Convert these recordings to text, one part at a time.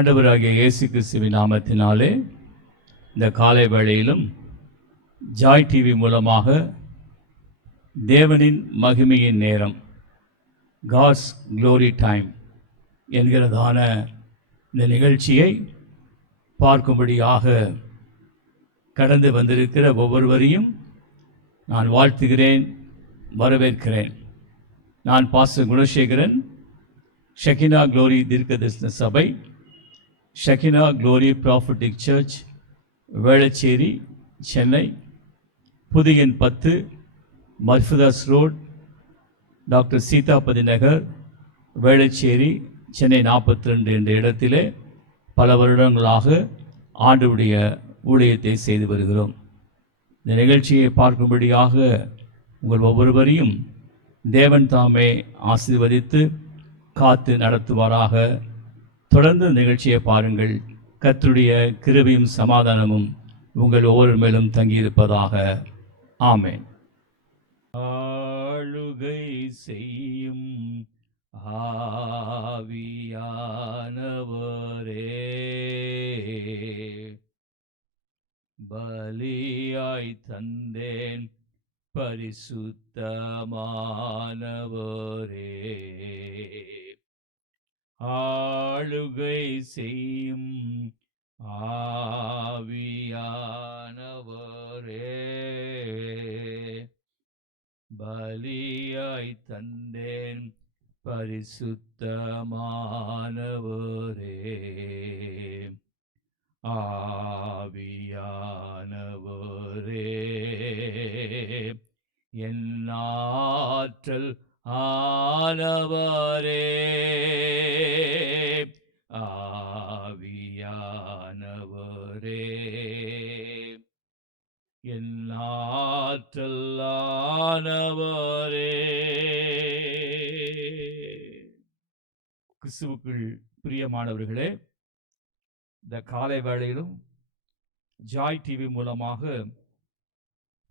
ஆண்டவராகிய இயேசு கிறிஸ்துவின் நாமத்தினாலே இந்த காலை வேளையிலும் ஜாய் டிவி மூலமாக தேவனின் மகிமையின் நேரம், காட்ஸ் க்ளோரி டைம் என்கிறதான இந்த நிகழ்ச்சியை பார்க்கும்படியாக கடந்து வந்திருக்கிற ஒவ்வொருவரையும் நான் வாழ்த்துகிறேன், வரவேற்கிறேன். நான் பாஸ்டர் குணசேகரன், ஷெகினா க்ளோரி தீர்க்கதரிசன சபை, Shekinah Glory prophetic church, Velachery, Chennai, புதிய 10, மர்ஃபதாஸ் ரோட், டாக்டர் சீதாபதி நகர், வேளச்சேரி, சென்னை 42 என்ற இடத்திலே பல வருடங்களாக ஆண்டவருடைய ஊழியத்தை செய்து வருகிறோம். இந்த நிகழ்ச்சியை பார்க்கும்படியாக உங்கள் ஒவ்வொருவரையும் தேவன் தாமே ஆசீர்வதித்து காத்து நடத்துவாராக. தொடர்ந்து நிகழ்ச்சியை பாருங்கள். கர்த்தருடைய கிருபையும் சமாதானமும் உங்கள் ஒவ்வொரு மேலும் தங்கியிருப்பதாக. ஆமென். ஆளுகை செய்யும் ஆவியானவரே, பலியாய் தந்தேன் பரிசுத்தமானவரே, ஆளுகை செய்யும் ஆவியானவரே, பலியாய் தந்தேன் பரிசுத்தமானவரே, ஆவியானவரே, என் ஆற்றல் ஆனவரே, ஆவியானவரே, என் ஆற்றல் ஆனவரே. கிறிஸ்துவுக்குள் பிரியமானவர்களே, இந்த காலை வேளையிலும் ஜாய் டிவி மூலமாக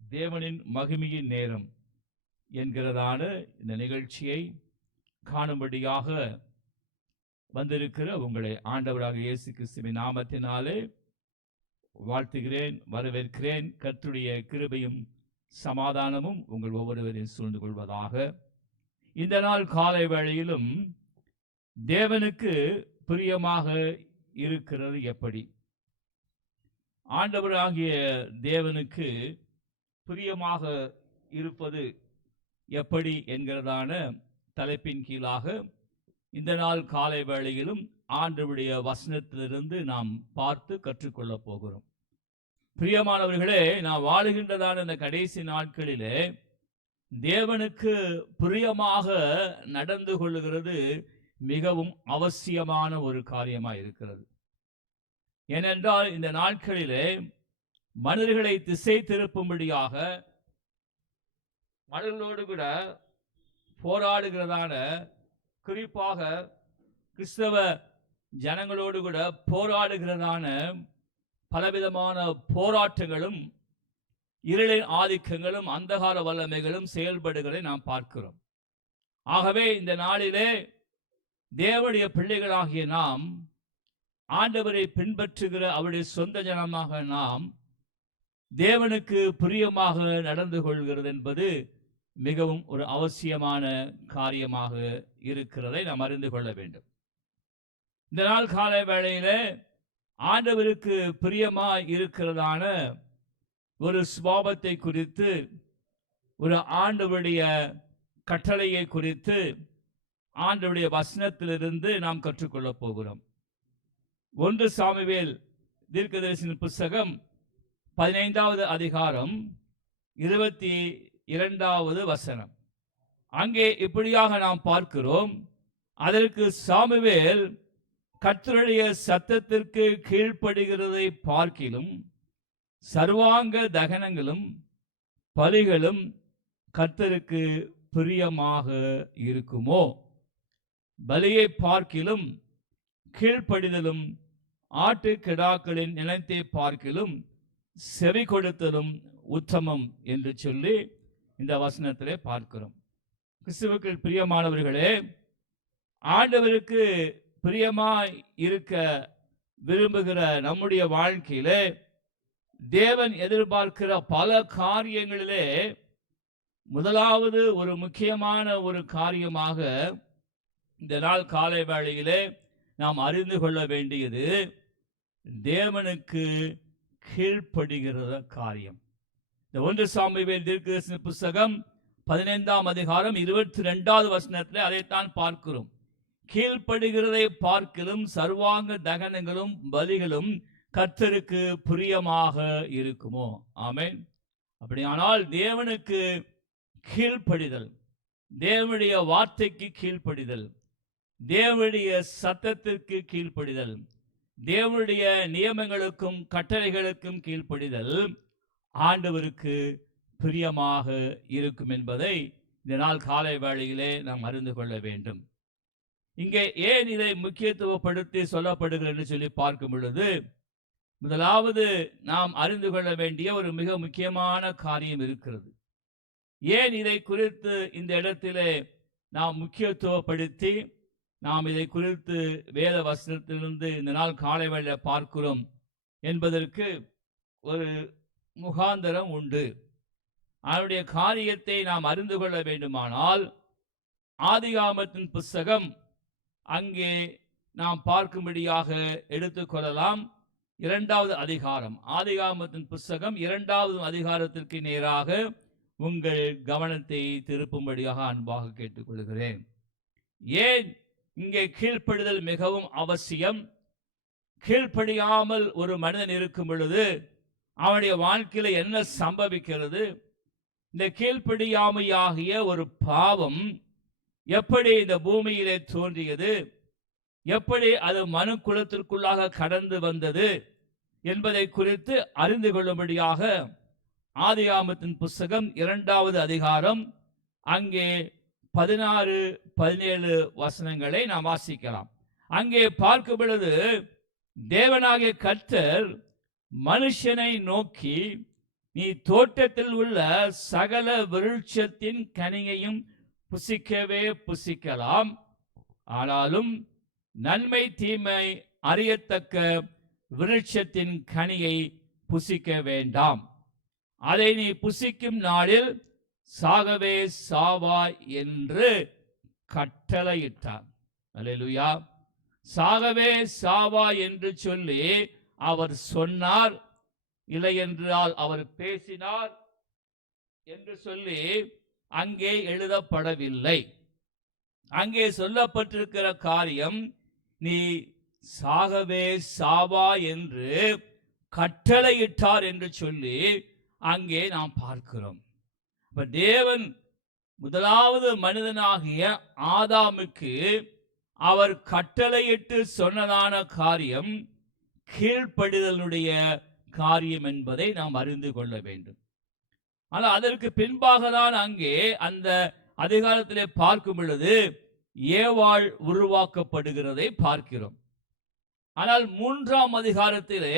தேவனின் மகிமையின் நேரம் என்கிறதான இந்த நிகழ்ச்சியை காணும்படியாக வந்திருக்கிற உங்களை ஆண்டவராக இயேசு கிறிஸ்துவின் நாமத்தினாலே வாழ்த்துகிறேன், வரவேற்கிறேன். கர்த்தருடைய கிருபையும் சமாதானமும் உங்கள் ஒவ்வொருவரையும் சூழ்ந்து கொள்வதாக. இந்த நாள் காலை வேளையிலும் தேவனுக்கு பிரியமாக இருக்கிறது எப்படி, ஆண்டவராகிய தேவனுக்கு பிரியமாக இருப்பது எப்படி என்கிறதான தலைப்பின் கீழாக இந்த நாள் காலை வேளையிலும் ஆண்டவருடைய வசனத்திலிருந்து நாம் பார்த்து கற்றுக்கொள்ளப் போகிறோம். பிரியமானவர்களே, நாம் வாழுகின்றதான இந்த கடைசி நாட்களிலே தேவனுக்கு பிரியமாக நடந்து கொள்ளுகிறது மிகவும் அவசியமான ஒரு காரியமாக இருக்கிறது. ஏனென்றால் இந்த நாட்களிலே மனிதர்களை திசை திருப்பும்படியாக மனிதர்களோடு கூட போராடுகிறதான, குறிப்பாக கிறிஸ்தவ ஜனங்களோடு கூட போராடுகிறதான பலவிதமான போராட்டங்களும் இருளின் ஆதிக்கங்களும் அந்தகார வல்லமைகளும் செயல்படுகிறதை நாம் பார்க்கிறோம். ஆகவே இந்த நாளிலே தேவனுடைய பிள்ளைகளாகிய நாம், ஆண்டவரை பின்பற்றுகிற அவருடைய சொந்த ஜனமாக நாம் தேவனுக்கு பிரியமாக நடந்து கொள்கிறது என்பது மிகவும் ஒரு அவசியமான காரியமாக இருக்கிறதை நாம் அறிந்து கொள்ள வேண்டும். இந்த நாள் காலை வேளையிலே ஆண்டவருக்கு பிரியமாய் இருக்கிறதான ஒரு சுபாவத்தை குறித்து, ஒரு ஆண்டவருடைய கட்டளையை குறித்து ஆண்டவருடைய வசனத்திலிருந்து நாம் கற்றுக்கொள்ளப் போகிறோம். 1 சாமுவேல் தீர்க்கதரிசன புத்தகம் 15வது அதிகாரம் 22வது வசனம். அங்கே இப்படியாக நாம் பார்க்கிறோம், அதற்கு சாமுவேல் கர்த்தருடைய சத்தத்திற்கு கீழ்ப்படுகிறதை பார்க்கிலும் சர்வாங்க தகனங்களும் பலிகளும் கர்த்தருக்கு பிரியமாக இருக்குமோ, பலியை பார்க்கிலும் கீழ்ப்படிதலும் ஆட்டு கிடாக்களின் நிலத்தை பார்க்கிலும் செவி கொடுத்தலும் உத்தமம் என்று சொல்லி இந்த வசனத்திலே பார்க்கிறோம். கிறிஸ்துவுக்குள் பிரியமானவர்களே, ஆண்டவருக்கு பிரியமாய் இருக்க விரும்புகிற நம்முடைய வாழ்க்கையிலே தேவன் எதிர்பார்க்கிற பல காரியங்களிலே முதலாவது ஒரு முக்கியமான ஒரு காரியமாக இந்த நாள் காலை வேளையிலே நாம் அறிந்து கொள்ள வேண்டியது தேவனுக்கு கீழ்ப்படுகிற காரியம். இந்த 1 சாமுவேல் தீர்க்கதரிசன புஸ்தகம் 15ஆம் அதிகாரம் 22வது வசனத்திலே அதைத்தான் பார்க்கிறோம். கீழ்ப்படுகிறதை பார்க்கிலும் சர்வாங்க தகனங்களும் பலிகளும் கர்த்தருக்கு பிரியமாக இருக்குமோ? ஆமென். அப்படியானால் தேவனுக்கு கீழ்ப்படிதல், தேவனுடைய வார்த்தைக்கு கீழ்ப்படிதல், தேவனுடைய சத்தத்திற்கு கீழ்ப்படிதல், தேவனுடைய நியமங்களுக்கும் கட்டளைகளுக்கும் கீழ்ப்படிதல் ஆண்டவருக்கு பிரியமாக இருக்கும் என்பதை இந்த நாள் காலை வேளையிலே நாம் அறிந்து கொள்ள வேண்டும். இங்கே ஏன் இதை முக்கியத்துவப்படுத்தி சொல்லப்படுகிறது என்று சொல்லி பார்க்கும் பொழுது, முதலாவது நாம் அறிந்து கொள்ள வேண்டிய ஒரு மிக முக்கியமான காரியம் இருக்கிறது. ஏன் இதை குறித்து இந்த இடத்திலே நாம் முக்கியத்துவப்படுத்தி நாம் இதை குறித்து வேத வசனத்திலிருந்து இந்த நாள் காலை வேளையிலே பார்க்கிறோம் என்பதற்கு ஒரு முகாந்தரம் உண்டு. அவருடைய காரியத்தை நாம் அறிந்து கொள்ள வேண்டுமானால் ஆதியாகமத்தின் புஸ்தகம் அங்கே நாம் பார்க்கும்படியாக எடுத்துக்கொள்ளலாம். 2வது அதிகாரம், ஆதியாகமத்தின் புஸ்தகம் 2வது அதிகாரத்திற்கு நேராக உங்கள் கவனத்தை திருப்பும்படியாக அன்பாக கேட்டுக்கொள்கிறேன். ஏன் இங்கே கீழ்ப்படுதல் மிகவும் அவசியம்? கீழ்ப்படியாமல் ஒரு மனிதன் இருக்கும் பொழுது அவனுடைய வாழ்க்கையில என்ன சம்பவிக்கிறது? இந்த கீழ்ப்படியாமையாகிய ஒரு பாவம் எப்படி இந்த பூமியிலே தோன்றியது, எப்படி அது மனு குலத்திற்குள்ளாக கடந்து வந்தது என்பதை குறித்து அறிந்து கொள்ளும்படியாக ஆதியாகமத்தின் புஸ்தகம் 2வது அதிகாரம் அங்கே 16, 17 வசனங்களை நாம் வாசிக்கலாம். அங்கே பார்க்கும் பொழுது தேவனாகிய கர்த்தர் மனுஷனை நோக்கி, நீ தோட்டத்தில் உள்ள சகல விருட்சத்தின் கனியையும் புசிக்கவே புசிக்கலாம், ஆனாலும் நன்மை தீமை அறியத்தக்க விருட்சத்தின் கனியை புசிக்க வேண்டாம். அதை நீ புசிக்கும் நாளில் சாகவே சாவாய் என்று கட்டளையிட்டார். அல்லேலூயா. சாகவே சாவாய் என்று சொல்லி அவர் சொன்னார், இல்லை என்றால் அவர் பேசினார் என்று சொல்லி அங்கே எழுதப்படவில்லை. அங்கே சொல்லப்பட்டிருக்கிற காரியம், நீ சாகவே சாவா என்று கட்டளையிட்டார் என்று சொல்லி அங்கே நாம் பார்க்கிறோம். இப்ப தேவன் முதலாவது மனிதனாகிய ஆதாமுக்கு அவர் கட்டளையிட்டு சொன்னதான காரியம் கீழ்ப்படிதலுடைய காரியம் என்பதை நாம் அறிந்து கொள்ள வேண்டும். ஆனால் அதற்கு பின்பாக தான் அங்கே அந்த அதிகாரத்திலே பார்க்கும் பொழுது ஏவாள் உருவாக்கப்படுகிறதை பார்க்கிறோம். ஆனால் 3ஆம் அதிகாரத்திலே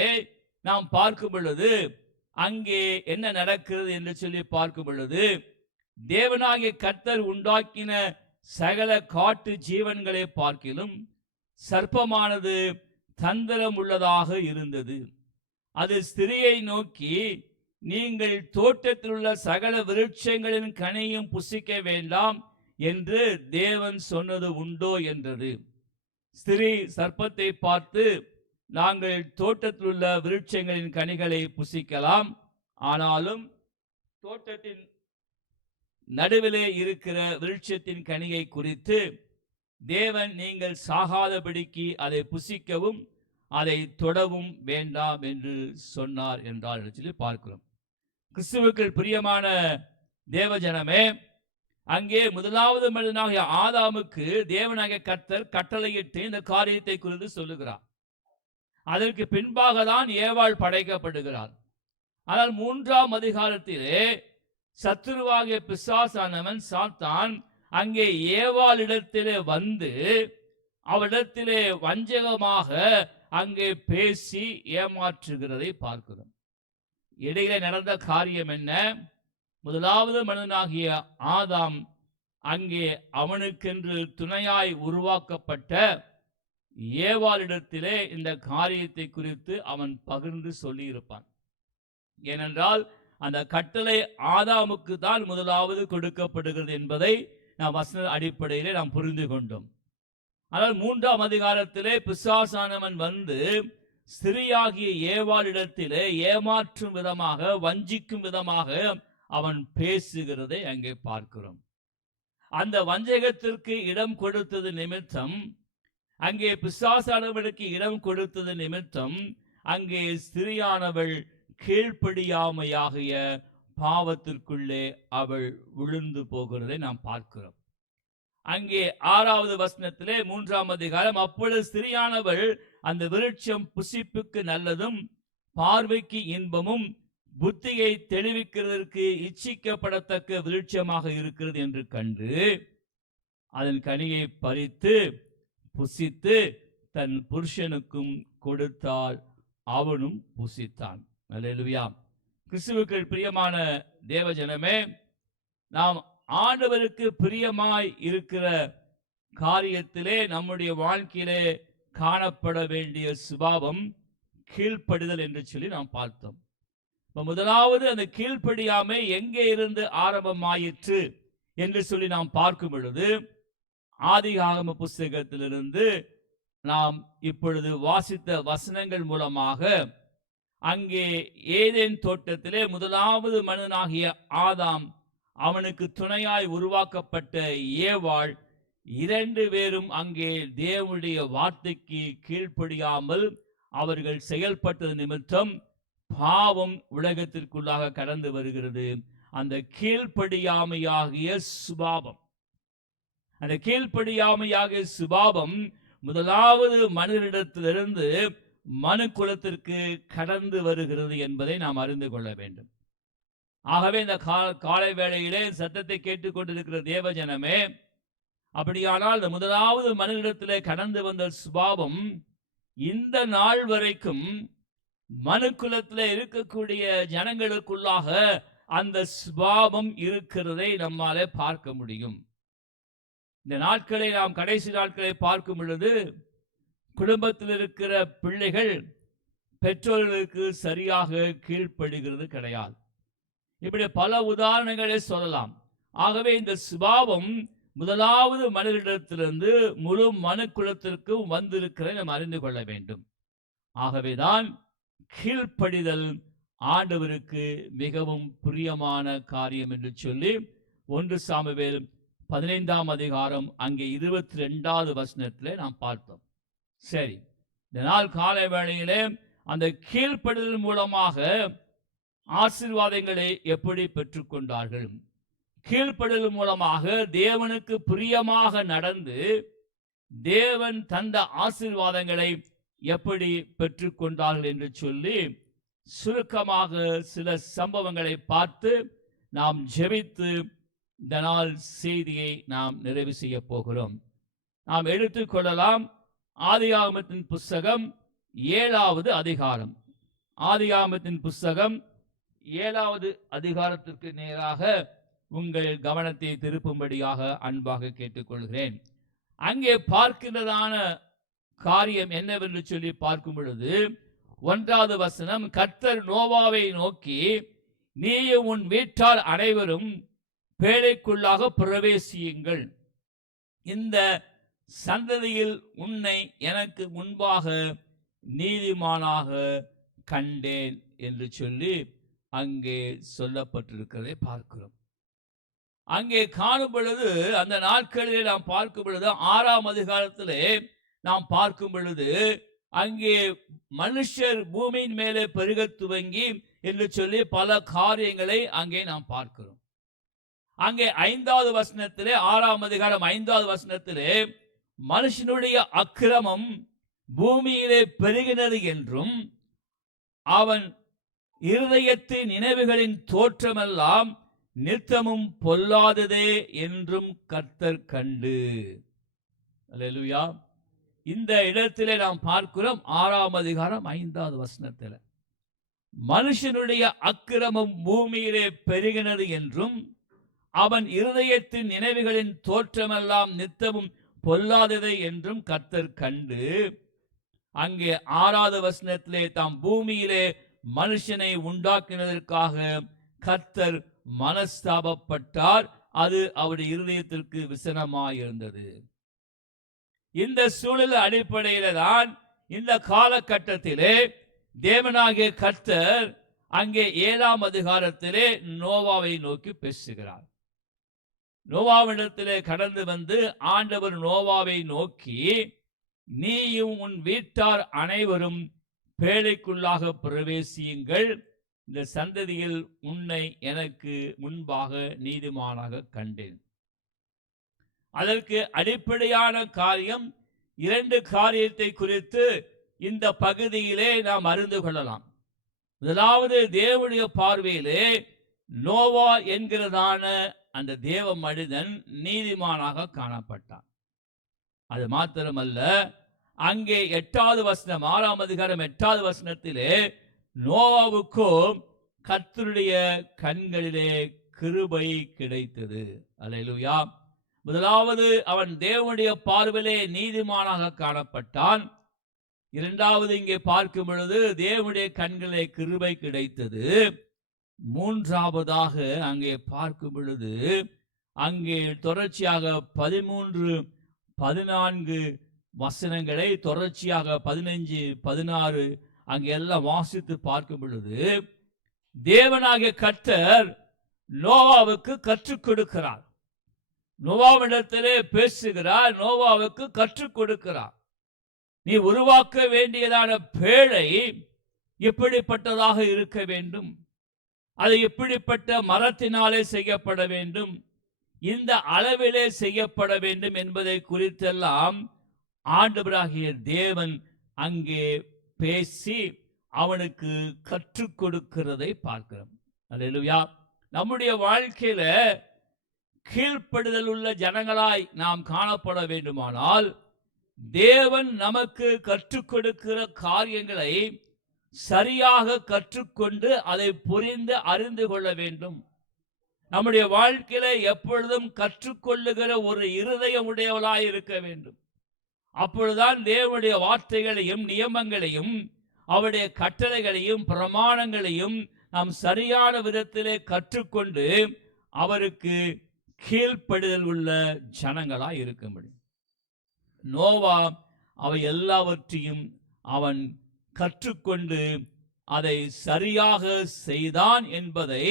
நாம் பார்க்கும் பொழுது அங்கே என்ன நடக்கிறது என்று சொல்லி பார்க்கும் பொழுது, தேவனாகிய கர்த்தர் உண்டாக்கின சகல காட்டு ஜீவன்களை பார்க்கிலும் சர்ப்பமானது தந்திரம் உள்ளதாக இருந்தது. அது ஸ்திரியை நோக்கி, நீங்கள் தோட்டத்தில் உள்ள சகல விருட்சங்களின் கனியும் புசிக்க வேண்டாம் என்று தேவன் சொன்னது உண்டோ என்றது. ஸ்திரீ சர்ப்பத்தை பார்த்து, நாங்கள் தோட்டத்தில் உள்ள விருட்சங்களின் கனிகளை புசிக்கலாம், ஆனாலும் தோட்டத்தின் நடுவிலே இருக்கிற விருட்சத்தின் கனியை குறித்து தேவன் நீங்கள் சாகாதபடிக்கு அதை புசிக்கவும் அதை தொடவும் வேண்டாம் என்று சொன்னார் என்றால் சொல்லி பார்க்கிறோம். கிறிஸ்துவுக்குள் பிரியமான தேவஜனமே, அங்கே முதலாவது மனிதனாகிய ஆதாமுக்கு தேவனாகிய கர்த்தர் கட்டளையிட்டு இந்த காரியத்தை குறித்து சொல்லுகிறார். அதற்கு பின்பாக தான் ஏவாள் படைக்கப்படுகிறார். ஆனால் 3ஆம் அதிகாரத்திலே சத்துருவாகிய பிசாசானவன் சாத்தான் அங்கே ஏவாளிடத்திலே வந்து அவளிடத்திலே வஞ்சகமாக அங்கே பேசி ஏமாற்றுகிறதை பார்க்கிறோம். இடையிலே நடந்த காரியம் என்ன? முதலாவது மனிதனாகிய ஆதாம் அங்கே அவனுக்கென்று துணையாய் உருவாக்கப்பட்ட ஏவாளிடத்திலே இந்த காரியத்தை குறித்து அவன் பகிர்ந்து சொல்லியிருப்பான். ஏனென்றால் அந்த கட்டளை ஆதாமுக்கு தான் முதலாவது கொடுக்கப்படுகிறது என்பதை நாம் வசன அடிப்படையிலே நாம் புரிந்து கொண்டோம். ஆனால் 3ஆம் அதிகாரத்திலே பிசாசானவன் வந்து ஸ்திரீயாகிய ஏவாளிடத்திலே ஏமாற்றும் விதமாக, வஞ்சிக்கும் விதமாக அவன் பேசுகிறதை அங்கே பார்க்கிறோம். அந்த வஞ்சகத்திற்கு இடம் கொடுத்தது நிமித்தம், அங்கே பிசாசானவனுக்கு இடம் கொடுத்தது நிமித்தம், அங்கே ஸ்திரீயானவள் கீழ்ப்படியாமையாகிய பாவத்திற்குள்ளே அவள் விழுந்து போகிறதை நாம் பார்க்கிறோம். அங்கே 6வது வசனத்திலே 3ஆம் அதிகாரம், அப்பொழுது ஸ்திரீயானவள் அந்த விருட்சம் புசிப்புக்கு நல்லதும் பார்வைக்கு இன்பமும் புத்தியை தெளிவிக்கிறதற்கு இச்சிக்கப்படத்தக்க விருட்சமாக இருக்கிறது என்று கண்டு அதன் கனியை பறித்து புசித்து தன் புருஷனுக்கும் கொடுத்தாள், அவனும் புசித்தான். அல்லேலூயா. கிறிஸ்துவுக்குள் பிரியமான தேவஜனமே, நாம் ஆண்டவருக்கு பிரியமாய் இருக்கிற காரியத்திலே நம்முடைய வாழ்க்கையிலே காணப்பட வேண்டிய சுபாவம் கீழ்ப்படிதல் என்று சொல்லி நாம் பார்த்தோம். முதலாவது அந்த கீழ்ப்படியாமை எங்கே இருந்து ஆரம்பமாயிற்று என்று சொல்லி நாம் பார்க்கும் பொழுது, ஆதியாகம புஸ்தகத்திலிருந்து நாம் இப்பொழுது வாசித்த வசனங்கள் மூலமாக அங்கே ஏதேன் தோட்டத்திலே முதலாவது மனிதனாகிய ஆதாம், அவனுக்கு துணையாய் உருவாக்கப்பட்ட ஏவாள், 2 பேரும் அங்கே தேவனுடைய வார்த்தைக்கு கீழ்ப்படியாமல் அவர்கள் செயல்பட்டது நிமித்தம் பாவம் உலகத்திற்குள்ளாக கடந்து வருகிறது. அந்த கீழ்ப்படியாமையாகிய சுபாவம், அந்த கீழ்ப்படியாமையாகிய சுபாவம் முதலாவது மனிதனிடத்திலிருந்து மனு குலத்திற்கு கடந்து வருகிறது என்பதை நாம் அறிந்து கொள்ள வேண்டும். ஆகவே இந்த காலை வேளையிலே சத்தத்தை கேட்டுக்கொண்டிருக்கிற தேவஜனமே, அப்படியானால் இந்த முதலாவது மனிதனிடத்திலே கடந்து வந்த சுபாவம் இந்த நாள் வரைக்கும் மனு குலத்திலே இருக்கக்கூடிய ஜனங்களுக்குள்ளாக அந்த சுபாவம் இருக்கிறதை நம்மாலே பார்க்க முடியும். இந்த நாட்களை நாம் கடைசி நாட்களை பார்க்கும் பொழுது, குடும்பத்தில் இருக்கிற பிள்ளைகள் பெற்றோர்களுக்கு சரியாக கீழ்ப்படுகிறது கிடையாது. இப்படி பல உதாரணங்களை சொல்லலாம். ஆகவே இந்த சுபாவம் முதலாவது மனிதனிடத்திலிருந்து முழு மனு குலத்திற்கும் வந்திருக்கிறதை நாம் அறிந்து கொள்ள வேண்டும். ஆகவேதான் கீழ்ப்படிதல் ஆண்டவருக்கு மிகவும் பிரியமான காரியம் என்று சொல்லி 1 சாமுவேல் 15ஆம் அதிகாரம் அங்கே 22வது வசனத்திலே நாம் பார்த்தோம். சரி, இந்த நாள் காலை வேளையிலே அந்த கீழ்ப்படிதல் மூலமாக ஆசீர்வாதங்களை எப்படி பெற்றுக்கொண்டார்கள்? கீழ்ப்படிதல் மூலமாக தேவனுக்கு பிரியமாக நடந்து தேவன் தந்த ஆசீர்வாதங்களை எப்படி பெற்றுக்கொண்டார்கள் என்று சொல்லி சுருக்கமாக சில சம்பவங்களை பார்த்து நாம் ஜெபித்து இந்த நாள் செய்தியை நாம் நிறைவு செய்ய போகிறோம். நாம் எடுத்துக்கொள்ளலாம் ஆதியாகமத்தின் புஸ்தகம் 7வது அதிகாரம். ஆதியாகமத்தின் புஸ்தகம் 7வது அதிகாரத்திற்கு நேராக உங்கள் கவனத்தை திருப்பும்படியாக அன்பாக கேட்டுக்கொள்கிறேன். அங்கே பார்க்கிறதான காரியம் என்னவென்று சொல்லி பார்க்கும் பொழுது 1வது வசனம், கர்த்தர் நோவாவை நோக்கி, நீயும் உன் வீட்டார் அனைவரும் பேழைக்குள்ளாக பிரவேசியுங்கள், இந்த சந்ததியில் உன்னை எனக்கு முன்பாக நீதிமானாக கண்டேன் என்று சொல்லி அங்கே சொல்லப்பட்டிருக்கிறதை பார்க்கிறோம். அங்கே காணும் பொழுது, அந்த நாட்களிலே நாம் பார்க்கும் பொழுது 6ஆம் அதிகாரத்திலே நாம் பார்க்கும் பொழுது அங்கே மனுஷர் பூமியின் மேலே பெருக துவங்கி என்று சொல்லி பல காரியங்களை அங்கே நாம் பார்க்கிறோம். அங்கே 5வது வசனத்திலே, 6ஆம் அதிகாரம் 5வது வசனத்திலே, மனுஷனுடைய அக்கிரமம் பூமியிலே பெருகினது என்றும் அவன் இருதயத்தின் நினைவுகளின் தோற்றமெல்லாம் நித்தமும் பொல்லாததே என்றும் கர்த்தர் கண்டு. அல்லேலூயா. இந்த இடத்திலே நாம் பார்க்கிறோம் 6ஆம் அதிகாரம் 5வது வசனத்தில், மனுஷனுடைய அக்கிரமம் பூமியிலே பெருகினது என்றும் அவன் இருதயத்தின் நினைவுகளின் தோற்றமெல்லாம் நித்தமும் பொல்லாததை என்றும் கர்த்தர் கண்டு, அங்கே 6வது வசனத்திலே தாம் பூமியிலே மனுஷனை உண்டாக்கினதற்காக கர்த்தர் மனஸ்தாபப்பட்டார். அது அவருடைய இருதயத்திற்கு விசனமாயிருந்தது. இந்த சூழல் அடிப்படையில தான் இந்த காலகட்டத்திலே தேவனாகிய கர்த்தர் அங்கே 7ஆம் அதிகாரத்திலே நோவாவை நோக்கி பேசுகிறார். நோவாவிடத்திலே கடந்து வந்து ஆண்டவர் நோவாவை நோக்கி, நீயும் உன் வீட்டார் அனைவரும் பேழைக்குள்ளாக பிரவேசியுங்கள், இந்த சந்ததியில் உன்னை எனக்கு முன்பாக நீதிமானாக கண்டேன். அதற்கு அடிப்படையான காரியம் 2 காரியத்தை குறித்து இந்த பகுதியிலே நாம் அறிந்து கொள்ளலாம். முதலாவது, தேவனுடைய பார்வையிலே நோவா என்கிறதான அந்த தேவ மனிதன் நீதிமானாக காணப்பட்டான். அது மாத்திரமல்ல, அங்கே 8வது வசனம் 6ஆம் அதிகாரம் 8வது வசனத்திலே நோவாவுக்கும் கர்த்தருடைய கண்களிலே கிருபை கிடைத்தது. அல்லேலூயா. முதலாவது, அவன் தேவனுடைய பார்வையிலே நீதிமானாக காணப்பட்டான். 2வது, இங்கே பார்க்கும் பொழுது தேவனுடைய கண்களிலே கிருபை கிடைத்தது. 3வதாக அங்கே பார்க்கும் பொழுது அங்கே தொடர்ச்சியாக 13, 14 வசனங்களை தொடர்ச்சியாக 15, 16 அங்கே எல்லாம் வாசித்து பார்க்கும் பொழுது தேவனாகிய கர்த்தர் நோவாவுக்கு கற்றுக் கொடுக்கிறார். நோவாவிடத்திலே பேசுகிறார், நோவாவுக்கு கற்றுக் கொடுக்கிறார். நீ உருவாக்க வேண்டியதான பேழை எப்படிப்பட்டதாக இருக்க வேண்டும், அது எப்படிப்பட்ட மரத்தினாலே செய்யப்பட வேண்டும், இந்த அளவிலே செய்யப்பட வேண்டும் என்பதை குறித்தெல்லாம் ஆண்டவராகிய தேவன் அங்கே பேசி அவனுக்கு கற்றுக் கொடுக்கிறதை பார்க்கிறோம். அல்லேலூயா. நம்முடைய வாழ்க்கையில கீழ்ப்படுதல் உள்ள ஜனங்களாய் நாம் காணப்பட வேண்டுமானால் தேவன் நமக்கு கற்றுக் கொடுக்கிற காரியங்களை சரியாக கற்றுக்கொண்டு அதை புரிந்து அறிந்து கொள்ள வேண்டும். நம்முடைய வாழ்க்கையில எப்பொழுதும் கற்றுக்கொள்ளுகிற ஒரு இருதயம் உடையவளாய் இருக்க வேண்டும். அப்பொழுதுதான் தேவனுடைய வார்த்தைகளையும் நியமங்களையும் அவருடைய கட்டளைகளையும் பிரமாணங்களையும் நாம் சரியான விதத்திலே கற்றுக்கொண்டு அவருக்கு கீழ்ப்படுதல் உள்ள ஜனங்களாய் இருக்க முடியும். நோவா அவை எல்லாவற்றையும் அவன் கற்றுக்கொண்டு அதை சரியாக செய்தான் என்பதை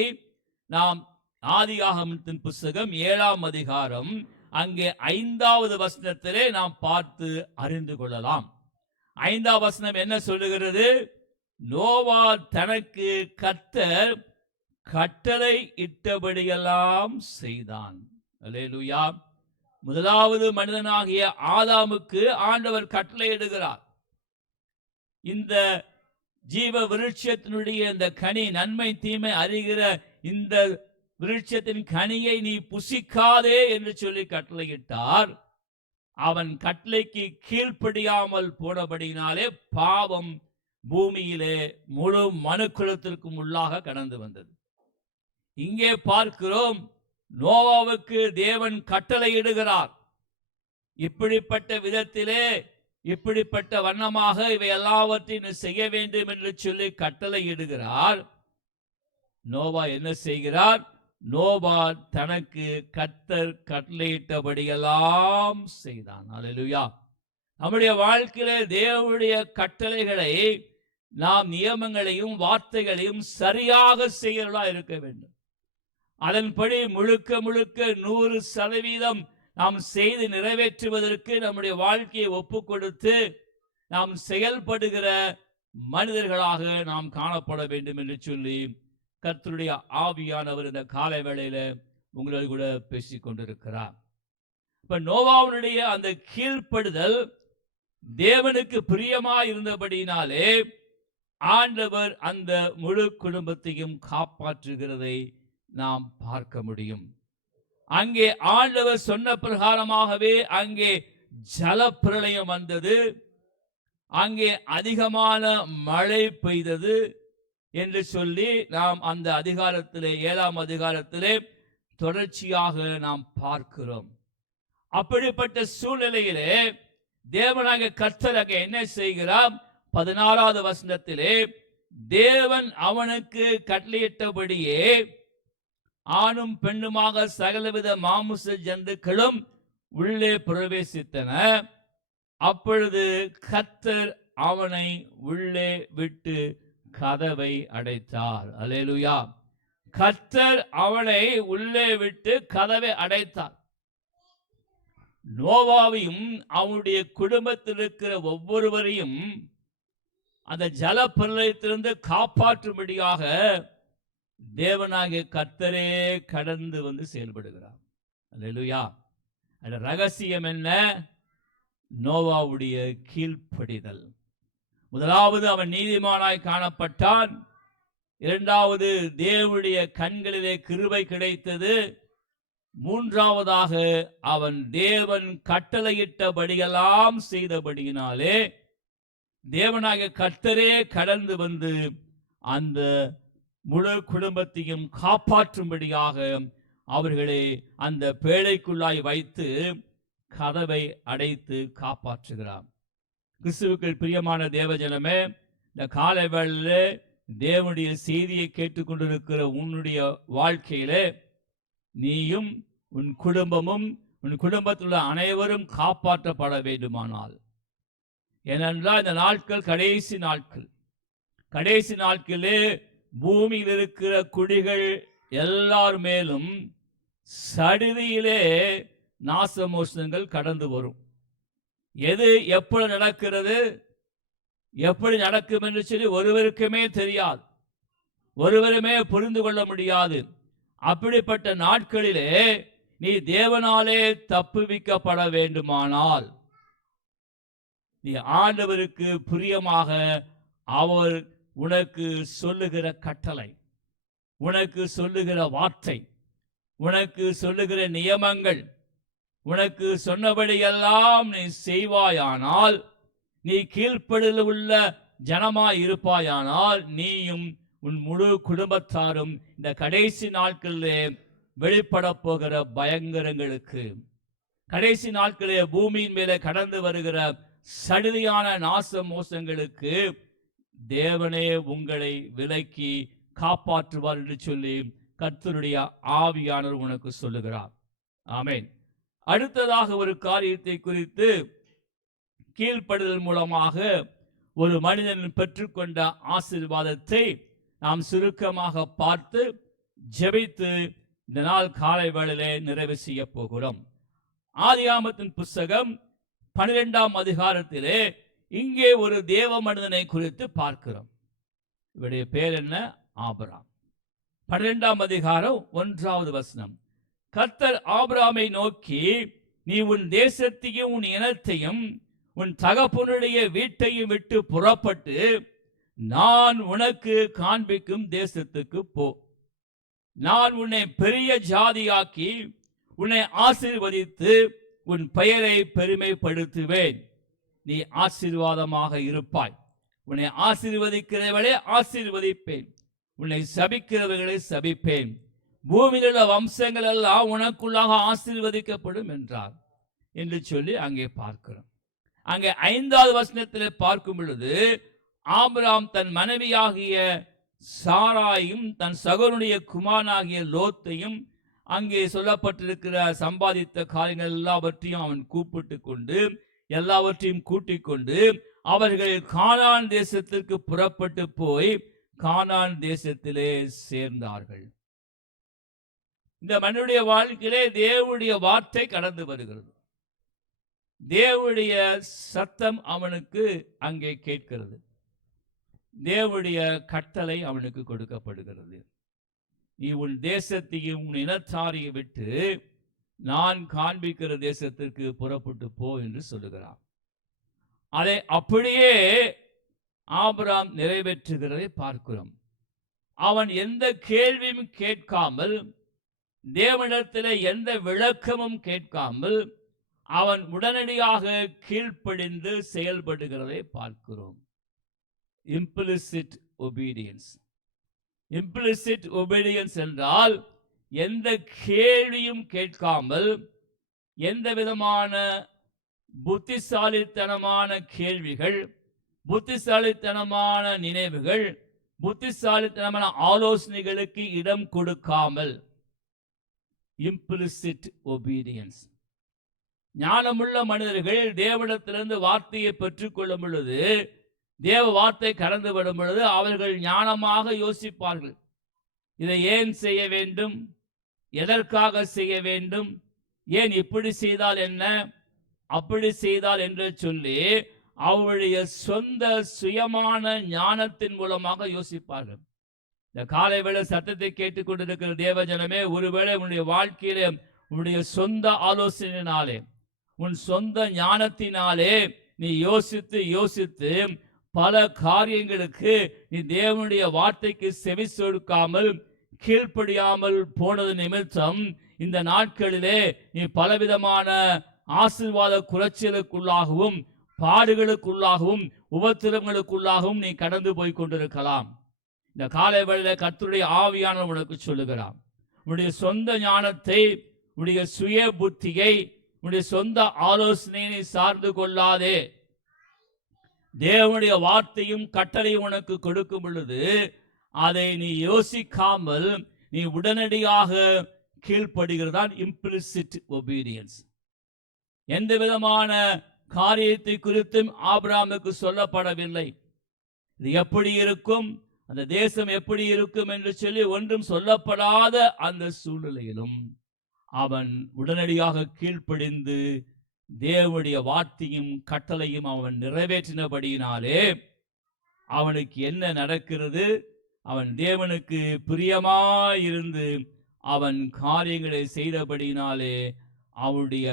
நாம் ஆதியாகமத்தின் புத்தகம் 7ஆம் அதிகாரம் அங்கே 5வது வசனத்திலே நாம் பார்த்து அறிந்து கொள்ளலாம். 5ஆம் வசனம் என்ன சொல்லுகிறது? நோவா தனக்கு கர்த்தர் கட்டளை இட்டபடியெல்லாம் செய்தான். அல்லேலூயா. முதலாவது மனிதனாகிய ஆதாமுக்கு ஆண்டவர் கட்டளையிடுகிறார். இந்த ஜீவ விருட்சத்தினுடைய இந்த கனி, நன்மை தீமை அறிகிற இந்த விருட்சத்தின் கனியை நீ புசிக்காதே என்று சொல்லி கட்டளையிட்டார். அவன் கட்டளைக்கு கீழ்ப்படியாமல் போனபடியினாலே பாவம் பூமியிலே முழு மனுக்குலத்திற்கும் உள்ளாக கடந்து வந்தது. இங்கே பார்க்கிறோம், நோவாவுக்கு தேவன் கட்டளையிடுகிறார். இப்படிப்பட்ட விதத்திலே இப்படிப்பட்ட வண்ணமாக இவை எல்லாவற்றையும் செய்ய வேண்டும் என்று சொல்லி கட்டளையிடுகிறார். நோவா என்ன செய்கிறார்? நோவா தனக்கு கர்த்தர் கட்டளையிட்டபடியெல்லாம் செய்தான். அல்லேலூயா. நம்முடைய வாழ்க்கையிலே தேவனுடைய கட்டளைகளை நாம் நியமங்களையும் வார்த்தைகளையும் சரியாக செய்கிறவர்களா இருக்க வேண்டும். அதன்படி முழுக்க முழுக்க 100% நாம் செய்து நிறைவேற்றுவதற்கு நம்முடைய வாழ்க்கையை ஒப்பு கொடுத்து நாம் செயல்படுகிற மனிதர்களாக நாம் காணப்பட வேண்டும் என்று சொல்லி கர்த்தருடைய ஆவியானவர் இந்த காலை வேளையில உங்களோடு கூட பேசிக் கொண்டிருக்கிறார். இப்ப நோவாவுடைய அந்த கீழ்ப்படுதல் தேவனுக்கு பிரியமாய் இருந்தபடினாலே ஆண்டவர் அந்த முழு குடும்பத்தையும் காப்பாற்றுகிறதை நாம் பார்க்க முடியும். அங்கே ஆண்டவர் சொன்ன பிரகாரமாகவே அங்கே ஜலப்பிரளயம் வந்தது, அங்கே அதிகமான மழை பெய்தது என்று சொல்லி நாம் அந்த அதிகாரத்திலே 7ஆம் அதிகாரத்திலே தொடர்ச்சியாக நாம் பார்க்கிறோம். அப்படிப்பட்ட சூழ்நிலையிலே தேவனாகிய கர்த்தர் அங்கே என்ன செய்கிறார்? 16வது வசனத்திலே தேவன் அவனுக்கு கட்டளையிட்டபடியே ஆணும் பெண்ணுமாக சகலவித மாமிச ஜந்துக்களும் உள்ளே பிரவேசித்தன. அப்பொழுது கர்த்தர் அவனை உள்ளே விட்டு கதவை அடைத்தார். அல்லேலூயா. கர்த்தர் அவனை உள்ளே விட்டு கதவை அடைத்தார். நோவாவையும் அவனுடைய குடும்பத்தில் இருக்கிற ஒவ்வொருவரையும் அந்த ஜல பிரளயத்திலிருந்து காப்பாற்றும்படியாக தேவனாகிய கர்த்தரே கடந்து வந்து செயல்படுகிறார். அல்லேலூயா. அந்த ரகசியம் என்ன? நோவாவுடைய கீழ்ப்படிதல். முதலாவது அவன் நீதிமானாய் காணப்பட்டான். இரண்டாவது தேவனுடைய கண்களிலே கிருபை கிடைத்தது. மூன்றாவதாக அவன் தேவன் கட்டளையிட்டபடியெல்லாம் செய்தபடியினாலே தேவனாகிய கர்த்தரே கடந்து வந்து அந்த முழு குடும்பத்தையும் காப்பாற்றும்படியாக அவர்களை அந்த பேழைக்குள்ளாய் வைத்து கதவை அடைத்து காப்பாற்றுகிறார். கிறிஸ்துவுக்குள் பிரியமான தேவஜனமே, இந்த காலை வேளையிலே தேவனுடைய செய்தியை கேட்டுக்கொண்டிருக்கிற உன்னுடைய வாழ்க்கையிலே நீயும் உன் குடும்பமும் உன் குடும்பத்தில் உள்ள அனைவரும் காப்பாற்றப்பட வேண்டுமானால், ஏனென்றால் இந்த நாட்கள் கடைசி நாட்கள். கடைசி நாட்களே பூமியில் இருக்கிற குடிகள் எல்லார் மேலும் சடுதியிலே நாசமோசங்கள் கடந்து வரும். எது எப்படி நடக்கிறது, எப்படி நடக்கும் என்று சொல்லி ஒருவருக்குமே தெரியாது, ஒருவருமே புரிந்து கொள்ள முடியாது. அப்படிப்பட்ட நாட்களிலே நீ தேவனாலே தப்புவிக்கப்பட வேண்டுமானால், நீ ஆண்டவருக்கு பிரியமாக அவர் உனக்கு சொல்லுகிற கட்டளை, உனக்கு சொல்லுகிற வார்த்தை, உனக்கு சொல்லுகிற நியமங்கள், உனக்கு சொன்னபடியெல்லாம் நீ செய்வாயானால், நீ கீழ்ப்படிதல் உள்ள ஜனமாய் இருப்பாயானால், நீயும் உன் முழு குடும்பத்தாரும் இந்த கடைசி நாட்களிலே வெளிப்பட போகிற பயங்கரங்களுக்கு, கடைசி நாட்களிலே பூமியின் மேலே கடந்து வருகிற சடுதியான நாச மோசங்களுக்கு தேவனே உங்களை விலக்கி காப்பாற்றுவார் என்று சொல்லி கர்த்தருடைய ஆவியானவர் உனக்கு சொல்லுகிறார். ஆமென். அடுத்ததாக ஒரு காரியத்தை குறித்து கீழ்ப்படுதல் மூலமாக ஒரு மனிதன் பெற்றுக்கொண்ட ஆசீர்வாதத்தை நாம் சுருக்கமாக பார்த்து ஜெபித்து இந்த நாள் காலை வேளையிலே நிறைவு செய்ய போகிறோம். ஆதியாகமத்தின் புஸ்தகம் 12ஆம் அதிகாரத்திலே இங்கே ஒரு தேவ மனிதனை குறித்து பார்க்கிறோம். இவருடைய பேர் என்ன? ஆபிரகாம். 12ஆம் அதிகாரம் 1வது வசனம். கர்த்தர் ஆபிரகாமை நோக்கி, நீ உன் தேசத்தையும் உன் இனத்தையும் உன் தகப்பனுடைய வீட்டையும் விட்டு புறப்பட்டு நான் உனக்கு காண்பிக்கும் தேசத்துக்கு போ. நான் உன்னை பெரிய ஜாதியாக்கி உன்னை ஆசீர்வதித்து உன் பெயரை பெருமைப்படுத்துவேன். நீ ஆசீர்வாதமாக இருப்பாய். உன்னை ஆசீர்வதிக்கிறவர்களே ஆசீர்வதிப்பேன், உன்னை சபிக்கிறவர்களை சபிப்பேன். பூமியில் உள்ள வம்சங்கள் எல்லாம் உனக்குள்ளாக ஆசீர்வதிக்கப்படும் என்றார் என்று சொல்லி அங்கே பார்க்கிறோம். அங்கே 5வது வசனத்தில் பார்க்கும் பொழுது ஆபிரகாம் தன் மனைவியாகிய சாராயும் தன் சகோதரனுடைய குமாரனாகிய லோத்தையும் அங்கே சொல்லப்பட்டிருக்கிற சம்பாதித்த காரியங்கள் எல்லாவற்றையும் அவன் கூப்பிட்டு கொண்டு எல்லாவற்றையும் கூட்டிக் கொண்டு அவர்கள் கானான் தேசத்திற்கு புறப்பட்டு போய் கானான் தேசத்திலே சேர்ந்தார்கள். இந்த மனிதனுடைய வாழ்க்கையிலே தேவனுடைய வார்த்தை கடந்து வருகிறது. தேவனுடைய சத்தம் அவனுக்கு அங்கே கேட்கிறது. தேவனுடைய கட்டளை அவனுக்கு கொடுக்கப்படுகிறது. நீ உன் தேசத்தையும் உன் இனத்தாரையும் விட்டு நான் காண்பிக்கிற தேசத்திற்கு புறப்பட்டு போ என்று சொல்லுகிறான். அதை அப்படியே ஆபிரகாம் நிறைவேற்றுகிறதை பார்க்கிறோம். அவன் எந்த கேள்வியும் கேட்காமல், தேவனிடத்தில் எந்த விளக்கமும் கேட்காமல் அவன் உடனடியாக கீழ்ப்படிந்து செயல்படுகிறதை பார்க்கிறோம். implicit obedience. implicit obedience என்றால் எந்த கேள்வியும் கேட்காமல் எந்த விதமான புத்திசாலித்தனமான கேள்விகள், புத்திசாலித்தனமான நினைவுகள், புத்திசாலித்தனமான ஆலோசனைகளுக்கு இடம் கொடுக்காமல் implicit obedience. ஞானமுள்ள மனிதர்கள் தேவனிடத்திலிருந்து வார்த்தையை பெற்றுக்கொள்ளும் பொழுது, தேவ வார்த்தை கடந்து விடும் பொழுது அவர்கள் ஞானமாக யோசிப்பார்கள். இதை ஏன் செய்ய வேண்டும், எதற்காக செய்ய வேண்டும், ஏன் இப்படி செய்தால் என்ன, அப்படி செய்தால் என்று சொல்லி அவருடைய சொந்த சுயமான ஞானத்தின் மூலமாக யோசிப்பார்கள். இந்த காலை வேளை சத்தத்தை கேட்டுக்கொண்டிருக்கிற தேவஜனமே, ஒருவேளை உன்னுடைய வாழ்க்கையிலே உன்னுடைய சொந்த ஆலோசனையினாலே, உன் சொந்த ஞானத்தினாலே நீ யோசித்து யோசித்து பல காரியங்களுக்கு நீ தேவனுடைய வார்த்தைக்கு செவி கொடுக்காமல் கீழ்ப்படியாமல் போனது நிமித்தம் இந்த நாட்களிலே நீ பலவிதமான ஆசீர்வாத குறைச்சலுக்குள்ளாகவும் பாடுகளுக்குள்ளாகவும் உபத்திரங்களுக்குள்ளாகவும் நீ கடந்து போய் கொண்டிருக்கலாம். இந்த காலை வேளையிலே கர்த்தருடைய ஆவியானவர் உனக்கு சொல்லுகிறார், உன்னுடைய சொந்த ஞானத்தை, உன்னுடைய சுய புத்தியை, உன்னுடைய சொந்த ஆலோசனையை நீ சார்ந்து கொள்ளாதே. தேவனுடைய வார்த்தையும் கட்டளையும் உனக்கு கொடுக்கும் பொழுது அதை நீ யோசிக்காமல் நீ உடனடியாக கீழ்ப்படுகிறதான் implicit obedience. எந்த விதமான காரியத்தை குறித்தும் ஆபிரகாமுக்கு சொல்லப்படவில்லை. இது எப்படி இருக்கும், அந்த தேசம் எப்படி இருக்கும் என்று சொல்லி ஒன்றும் சொல்லப்படாத அந்த சூழ்நிலையிலும் அவன் உடனடியாக கீழ்ப்படிந்து தேவனுடைய வார்த்தையும் கட்டளையும் அவன் நிறைவேற்றினபடியினாலே அவனுக்கு என்ன நடக்கிறது, அவன் தேவனுக்கு பிரியமாயிருந்து அவன் காரியங்களை செய்தபடியினாலே அவனுடைய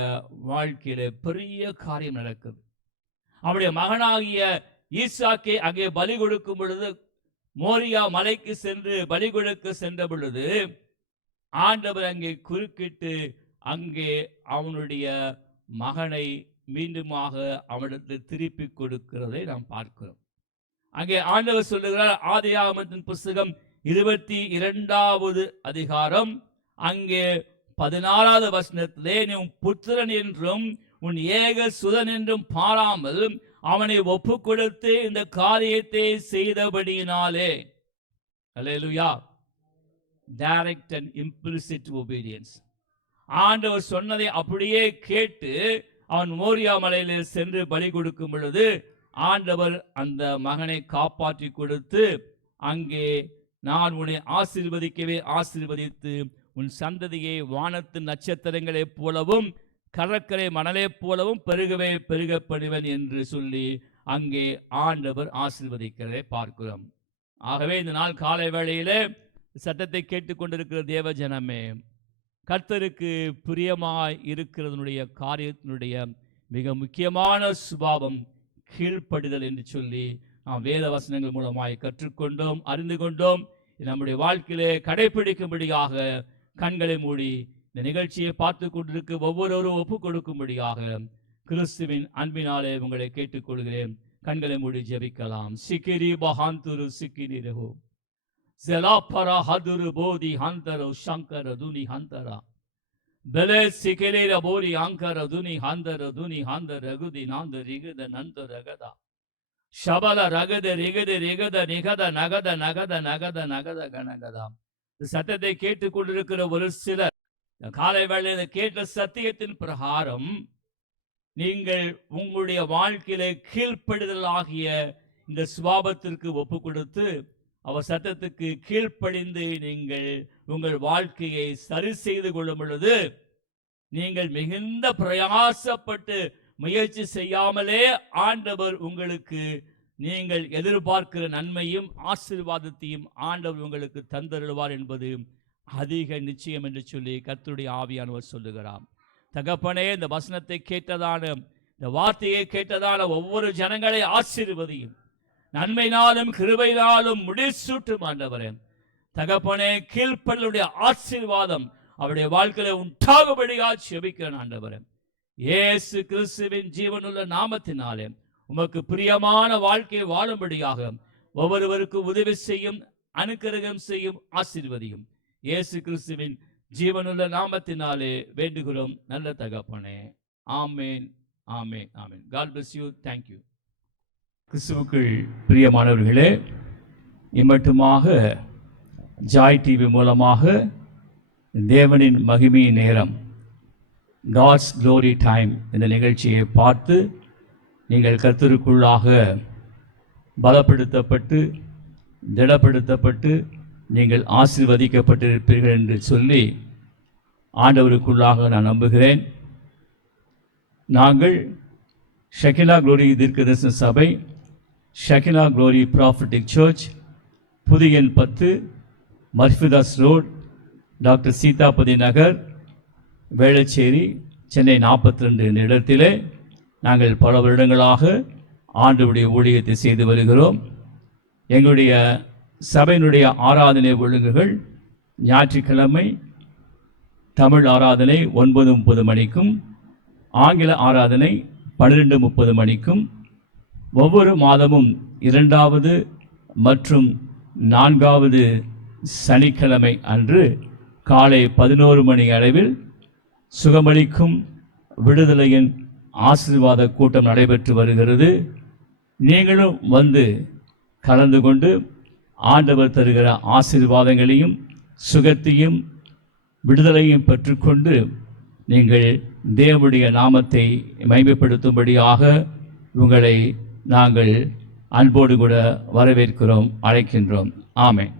வாழ்க்கையில பெரிய காரியம் நடக்குது. அவனுடைய மகனாகிய ஈசாக்கை அங்கே பலி கொடுக்கும் பொழுது, மோரியா மலைக்கு சென்று பலி கொடுக்க சென்ற பொழுது ஆண்டவர் அங்கே குறுக்கிட்டு அங்கே அவனுடைய மகனை மீண்டுமாக அவனிடத்தில் திருப்பி கொடுக்கிறதை நாம் பார்க்கிறோம். அங்கே ஆண்டவர் சொல்லுகிறார், ஆதியாகமத்தின் புஸ்தகம் 22வது அதிகாரம் அங்கே 16வது வசனத்திலே, நீ உன் புத்திரன் என்றும் உன் ஏக சுதன் என்றும் பாராமல் அவனை ஒப்பு கொடுத்து இந்த காரியத்தை செய்தபடியினாலே. Hallelujah. Direct and implicit obedience. ஆண்டவர் சொன்னதை அப்படியே கேட்டு அவன் மோரியா மலையில் சென்று பலி கொடுக்கும் பொழுது ஆண்டவர் அந்த மகனை காப்பாற்றி கொடுத்து, அங்கே நான் உன்னை ஆசீர்வதிக்கவே ஆசீர்வதித்து உன் சந்ததியை வானத்து நட்சத்திரங்களைப் போலவும் கடற்கரை மணலைப் போலவும் பெருகவே பெருகப்படுவன் என்று சொல்லி அங்கே ஆண்டவர் ஆசீர்வதிக்கிறதை பார்க்கிறோம். ஆகவே இந்த நாள் காலை வேளையிலே சத்தத்தை கேட்டுக்கொண்டிருக்கிற தேவ ஜனமே, கர்த்தருக்கு பிரியமாய் இருக்கிறதனுடைய காரியத்தினுடைய மிக முக்கியமான சுபாவம் கீழ்ப்படிதல் என்று சொல்லி நாம் வேத வசனங்கள் மூலமாய் கற்றுக்கொண்டோம், அறிந்து கொண்டோம். நம்முடைய வாழ்க்கையிலே கடைபிடிக்கும்படியாக கண்களை மூடி இந்த நிகழ்ச்சியை பார்த்து கொண்டிருக்க ஒவ்வொருவரும் ஒப்புக் கொடுக்கும்படியாக கிறிஸ்துவின் அன்பினாலே உங்களை கேட்டுக்கொள்கிறேன். கண்களை மூடி ஜெபிக்கலாம். சிக்கிரி பஹாந்துரு சிக்கிரி ரஹோ ஜெலாப்பரா ஹதுரு போதி ஹந்தரோ சங்கர துனி ஹந்தரா பெலே சிக்கிரி ரபோரி அங்கர துனி ஹந்தர துனி ஹந்தர ரகுதி நாந்த ரிகத நந்த ரகதா ಶಬಲ ರಗದ ರಿಗದ ರಿಗದ ನಿಗದ ನಗದ ನಗದ ನಗದ ನಗದ ಗಣಗದ. சத்தத்தை கேட்டுக்கொண்டிருக்கிற ஒரு சிலர் காலை வேளையில கேட்ட சத்தியத்தின் பிரகாரம் நீங்கள் உங்களுடைய வாழ்க்கையில கீழ்ப்படிதல் ஆகிய இந்த சுபாவத்திற்கு ஒப்பு கொடுத்து அவர் சத்தத்துக்கு கீழ்ப்படிந்து நீங்கள் உங்கள் வாழ்க்கையை சரி செய்து கொள்ளும் பொழுது நீங்கள் மிகுந்த பிரயாசப்பட்டு முயற்சி செய்யாமலே ஆண்டவர் உங்களுக்கு நீங்கள் எதிர்பார்க்கிற நன்மையும் ஆசீர்வாதத்தையும் ஆண்டவர் உங்களுக்கு தந்தருள்வார் என்பது அதிக நிச்சயம் என்று சொல்லி கர்த்தருடைய ஆவியானவர் சொல்லுகிறார். தகப்பனே, இந்த வசனத்தை கேட்டதான, இந்த வார்த்தையை கேட்டதான ஒவ்வொரு ஜனங்களை ஆசீர்வதியும், நன்மையினாலும் கிருபையினாலும் முடிசூட்டும் ஆண்டவரே. தகப்பனே, கீழ்ப்படிதலுடைய ஆசீர்வாதம் அவருடைய வாழ்க்கையில உண்டாகும்படியாக ஜெபிக்கிறேன் ஆண்டவரே. இயேசு கிறிஸ்துவின் ஜீவனுள்ள நாமத்தினாலே உமக்கு பிரியமான வாழ்க்கையை வாழும்படியாக ஒவ்வொருவருக்கும் உதவி செய்யும், அனுக்கிரகம் செய்யும், ஆசீர்வதியும். இயேசு கிறிஸ்துவின் ஜீவனுள்ள நாமத்தினாலே வேண்டுகிறோம் நல்ல தகப்பனே. ஆமேன், ஆமேன், ஆமேன். God bless you. Thank you. கிறிஸ்துவுக்குள் பிரியமானவர்களே, இம்மட்டுமாக ஜாய் டிவி மூலமாக தேவனின் மகிமையின் நேரம், காட்ஸ் க்ளோரி டைம் இந்த நிகழ்ச்சியை பார்த்து நீங்கள் கர்த்தருக்குள்ளாக பலப்படுத்தப்பட்டு திடப்படுத்தப்பட்டு நீங்கள் ஆசீர்வதிக்கப்பட்டிருப்பீர்கள் என்று சொல்லி ஆண்டவருக்குள்ளாக நான் நம்புகிறேன். நாங்கள் ஷெகினா க்ளோரி தீர்க்கதரிசன சபை, ஷெகினா க்ளோரி ப்ராஃபட்டிக் சர்ச், புதிய எண் 10, மர்ஃபிதாஸ் ரோட், டாக்டர் சீதாபதி நகர், வேளச்சேரி, சென்னை 42 என்ற இடத்திலே நாங்கள் பல வருடங்களாக ஆண்டவருடைய ஊழியத்தை செய்து வருகிறோம். எங்களுடைய சபையினுடைய ஆராதனை ஒழுங்குகள் ஞாயிற்றுக்கிழமை தமிழ் ஆராதனை 9:30 மணிக்கும், ஆங்கில ஆராதனை 12:30 மணிக்கும், ஒவ்வொரு மாதமும் 2வது மற்றும் 4வது சனிக்கிழமை அன்று காலை 11 மணி அளவில் சுகமளிக்கும் விடுதலையின் ஆசீர்வாத கூட்டம் நடைபெற்று வருகிறது. நீங்களும் வந்து கலந்து கொண்டு ஆண்டவர் தருகிற ஆசீர்வாதங்களையும் சுகத்தையும் விடுதலையும் பெற்றுக்கொண்டு நீங்கள் தேவனுடைய நாமத்தை மகிமைப்படுத்தும்படியாக உங்களை நாங்கள் அன்போடு கூட வரவேற்கிறோம், அழைக்கின்றோம். ஆமென்.